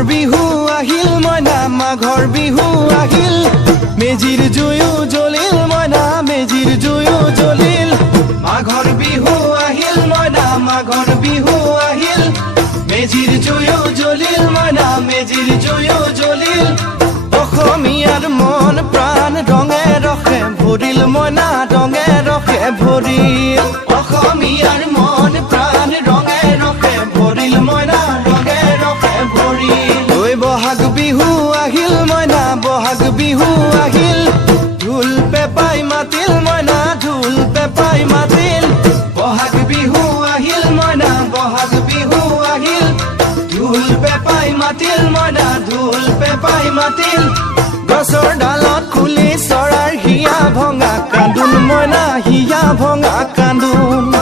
বিহু আহিল মইনা মাঘৰ বিহু আহিল মেজিৰ জুয়ো জ্বলিল মইনা মেজিৰ জুয়ো জ্বলিল মাঘৰ বিহু আহিল মইনা মাঘৰ বিহু আহিল মেজিৰ জুয়ো জ্বলিল মইনা মেজিৰ জুয়ো জ্বলিল অসমীয়াৰ মন প্ৰাণ ৰঙে ৰখে ভৰিল মইনা ৰঙে ৰখে ভৰিল অসমীয়াৰ মন প্ৰাণ ৰঙে ৰখে ভৰিল মইনা ৰঙে ৰখে ভৰিল ঐ বহাগ বিহু আহিল মইনা বহাগ বিহু আহিল ঢোল পেপাই মাতিল মইনা ঢোল পেপাই মাতিল বহাগ বিহু আহিল মইনা বহাগ বিহু আহিল ঢোল পেপাই মাতিল মইনা ঢোল পেপাই মাতিল গছৰ ডালত খুলি চৰাৰ হিয়া ভঙা কান্দোন মইনা হিয়া ভঙা কান্দোন